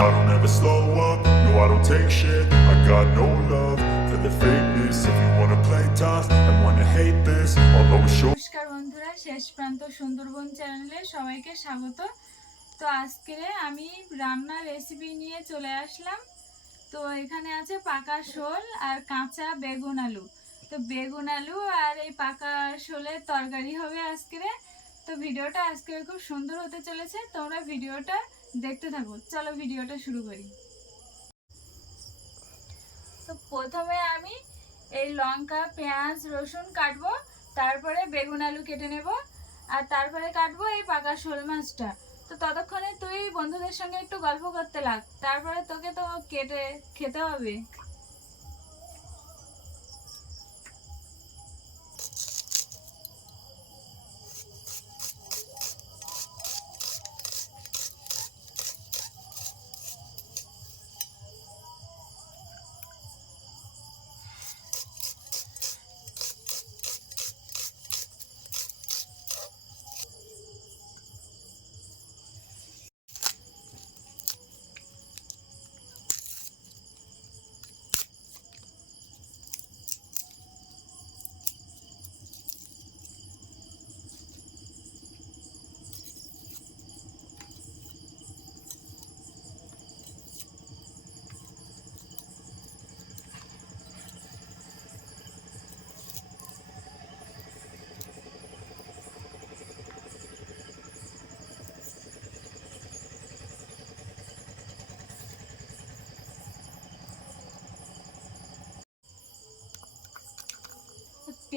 I don't ever slow up, no I don't take shit. I got no love for the fakeness. If you wanna play tough and wanna hate this I'll always show নমস্কার বন্ধুরা শেষ প্রান্ত সুন্দরবন চ্যানেলে সবাইকে স্বাগত। তো আজকে আমি রান্নার রেসিপি নিয়ে চলে আসলাম। তো এখানে আছে পাকা শোল আর কাঁচা বেগুন আলু। তো বেগুন আলু আর এই পাকা শোলের তরকারি হবে আজকে। তো ভিডিওটা আজকে খুব সুন্দর হতে চলেছে। তোমরা ভিডিওটা দেখতে থাকো। চলো ভিডিওটা শুরু করি। তো প্রথমে আমি এই লঙ্কা, পেঁয়াজ, রসুন কাটবো, তারপরে বেগুন, আলু কেটে নেব, আর তারপরে কাটবো এই পাকা শোল মাছটা। তো ততক্ষণে তুই বন্ধুদের সঙ্গে একটু গল্প করতে লাগ, তারপরে তোকে তো কেটে খেতে হবে।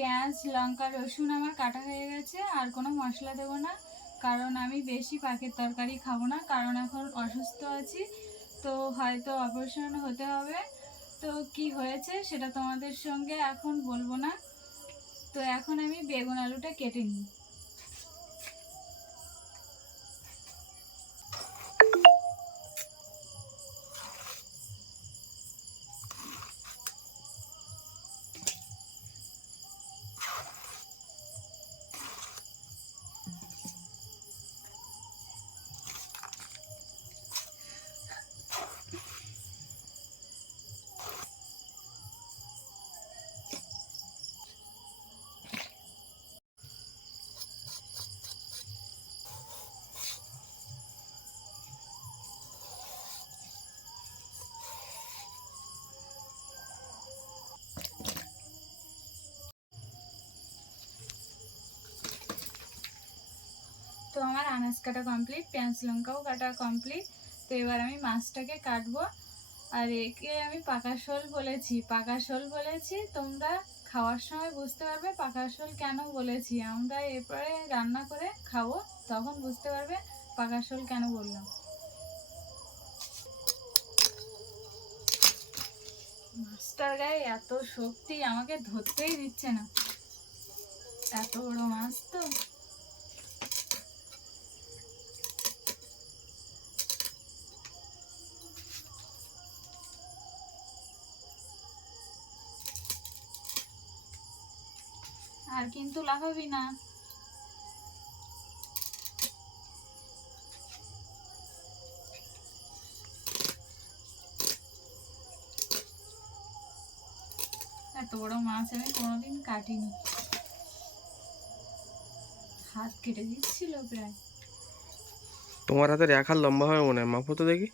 পেঁয়াজ, লঙ্কা, রসুন আমার কাটা হয়ে গেছে, আর কোনো মশলা দেবো না। কারণ আমি বেশি পাকের তরকারি খাব না, কারণ এখন অসুস্থ আছি, তো হয়তো অপারেশন হতে হবে। তো কি হয়েছে সেটা তোমাদের সঙ্গে এখন বলব না। তো এখন আমি বেগুন আলুটা কেটে নিই। আনাজ কাটা কমপ্লিট পেঁয়াজ লঙ্কাও কাটা কমপ্লিট তো এবার আমি মাছটাকে কাটবো। আর একে আমি পাকা শোল বলেছি। পাকা শোল বলেছি, তোমরা খাওয়ার সময় বুঝতে পারবে পাকা শোল কেন বলেছি। আমরা এরপরে রান্না করে খাব, তখন বুঝতে পারবে পাকা শোল কেন বললাম। মাছটার গায়ে এত শক্তি আমাকে ধরতেই দিচ্ছে না। এত বড় মাছ তো। আর কিন্তু লাফাবি না। এত বড় মাছ আমি কোনোদিন কাটিনি। হাত কেটে দিচ্ছিল প্রায়। তোমার হাতের এক হাত লম্বা হবে মনে হয়। মাপো তো দেখি।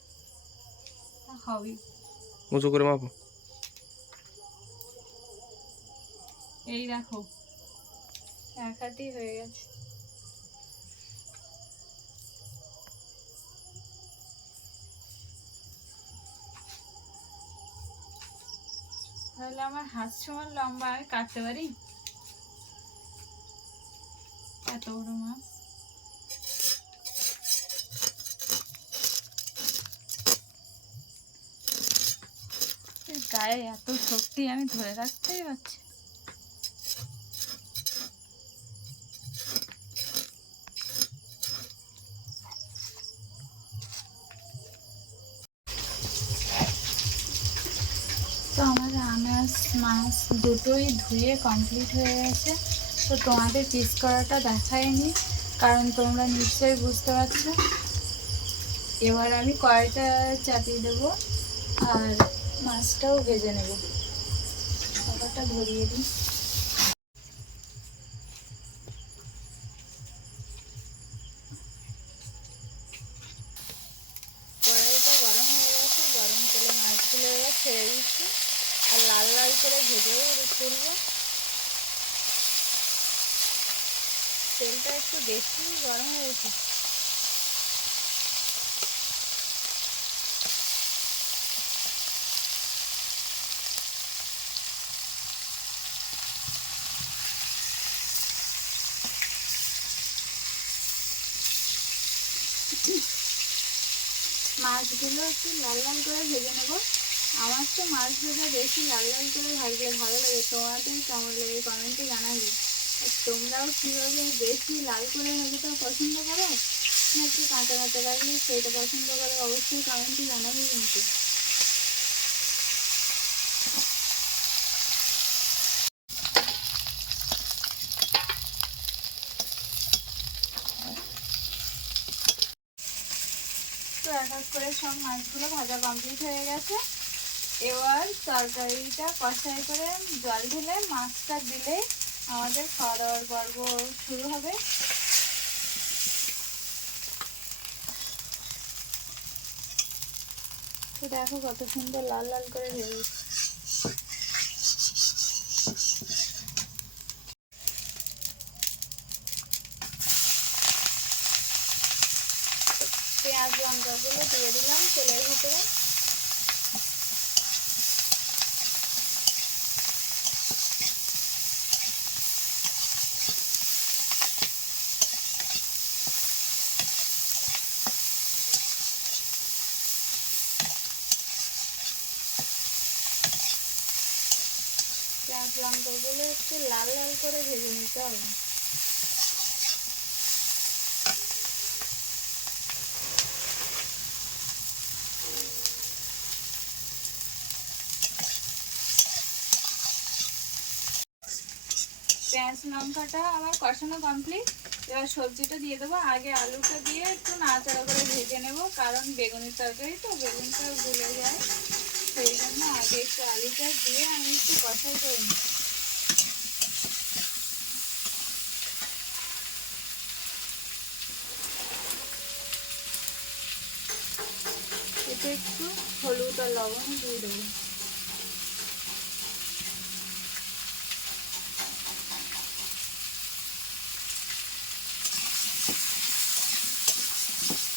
হবে উঁচু করে মাপো। এই দেখো। এক হাতই হয়ে গেছে। তাহলে আমার হাত সমান লম্বা আমি কাটতে পারি? এত বড় মাছ গায়ে এত শক্তি আমি ধরে রাখতেই পারছি মাছ দুটোই ধুয়ে কমপ্লিট হয়ে গেছে। তো তোমাদের পিস করাটা দেখায়নি, কারণ তোমরা নিশ্চয়ই বুঝতে পারছ। এবার আমি কয়টা চাপিয়ে দেবো আর মাছটাও ভেজে নেব। ব্যাপারটা ভরিয়ে দিই। তুলবো তেলটা একটু বেশি গরম হয়েছে মাছগুলো একটু লাল লাল করে ভেজে নেব। আমার তো মাছ ভাজা বেশি লাল লাল করে ভাজলে ভালো লাগে। তোমাদের কেমন লাগে কমেন্টে জানাবে। আর তোমরাও কীভাবে বেশি লাল করে ভাজাটা পছন্দ করো? না একটু কাঁচা কাঁচা লাগলে সেটা পছন্দ করো, অবশ্যই কমেন্টে জানাবে কিন্তু। এক করে সব মাছগুলো ভাজা কমপ্লিট হয়ে গেছে। এবার তরকারিটা কষাই করে জল ঢেলে মাছটা দিলে আমাদের খাওয়া দাওয়ার পর্ব শুরু হবে। তো দেখো কত সুন্দর লাল লাল করে ভেজে পেঁয়াজ লঙ্কাগুলো দিয়ে দিলাম তেলের ভিতরে। পেঁয়াজ লঙ্কাগুলো একটু লাল লাল করে ভেজে নিতে হবে পেঁয়াজ লঙ্কাটা আমার কষানো কমপ্লিট এবার সবজিটা দিয়ে দেবো। আগে আলুটা দিয়ে একটু নাড়াচাড়া করে ভেজে নেব, কারণ বেগুনের তরকারি তো, বেগুনটা গলে যায়। সেই জন্য আগে একটু আলুটা দিয়ে আমি একটু কষাই করে নিই। এতে একটু হলুদ আর লবণ দিয়ে দেবো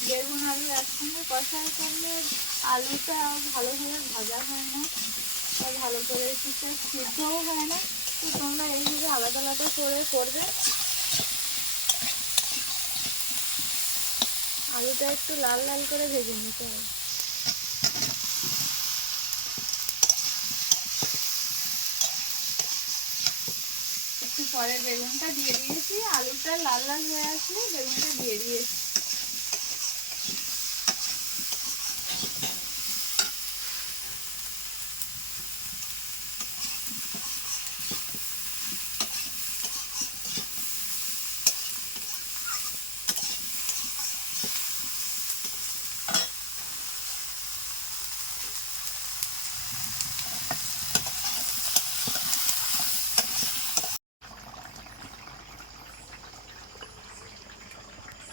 বেগুন আলু একসঙ্গে কষাই করলে আলুটা ভালোভাবে ভাজা হয় না আর ভালো করে কিছুটা সিদ্ধও হয় না। তো তোমরা এইভাবে আলাদা আলাদা করে করবে। আলুটা একটু লাল লাল করে ভেজে নিতে হবে। একটু পরে বেগুনটা দিয়ে দিয়েছি। আলুটা লাল লাল হয়ে আসলে বেগুনটা দিয়ে দিয়েছি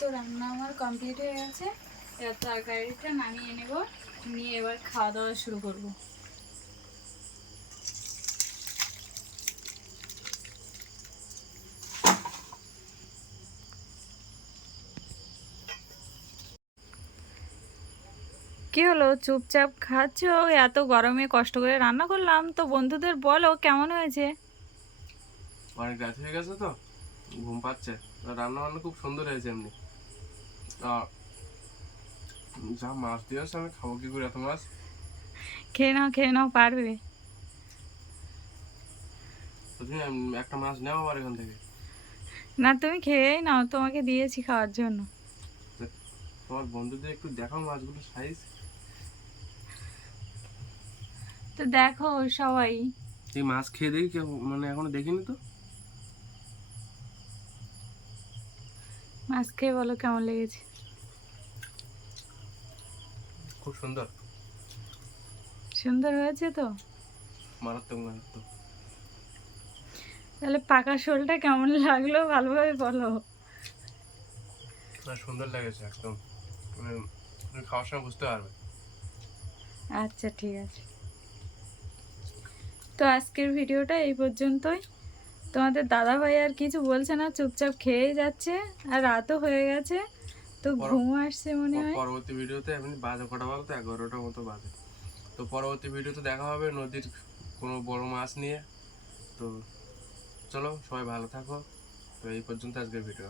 তো রান্না আমার কমপ্লিট হয়ে গেছে। এবার তরকারিটা নামিয়ে নেব। নিয়ে এবার খাওয়া দাওয়া শুরু করব। কি হলো? চুপচাপ খাচ্ছ? এত গরমে কষ্ট করে রান্না করলাম। তো বন্ধুদের বলো কেমন হয়েছে? অনেক রাত হয়ে গেছে তো। ঘুম পাচ্ছে। রান্না বান্না খুব সুন্দর হয়েছে এমনি। যা মাছ দিয়েছে আমি খাব। কি করে এত মাছ? খেয়ে নাও খেয়ে নাও পারবে। তুমি একটা মাছ নেও আমার এখান থেকে। না তুমি খেয়েই নাও তোমাকে দিয়েছি খাওয়ার জন্য। তোমার বন্ধুদের একটু দেখাও মাছগুলো সাইজ তো দেখো সবাই। এই মাছ খেয়ে দেখি কেউ মানে এখনও দেখিনি তো? মাছ খেয়ে বলো কেমন লেগেছে। খুব সুন্দর। সুন্দর হয়েছে তো? মারাত্মক মারাত্মক। তাহলে পাকা শোলটা কেমন লাগল? ভালোভাবে বলো। সুন্দর লেগেছে একদম। মানে তুমি খাওয়ার সময় বুঝতে পারবে। আচ্ছা ঠিক আছে। তো আজকের ভিডিওটা এই পর্যন্তই। তোমাদের দাদা ভাই আর কিছু বলছে না চুপচাপ খেয়ে যাচ্ছে আর রাতও হয়ে গেছে। তো ঘুম আসছে মনে হয়। পরবর্তী ভিডিওতে এমনি বাজে কটা বলতো? এগারোটার মতো বাজে। তো পরবর্তী ভিডিওতে দেখা হবে নদীর কোনো বড় মাছ নিয়ে। তো চলো সবাই ভালো থাকো। তো এই পর্যন্ত আজকের ভিডিও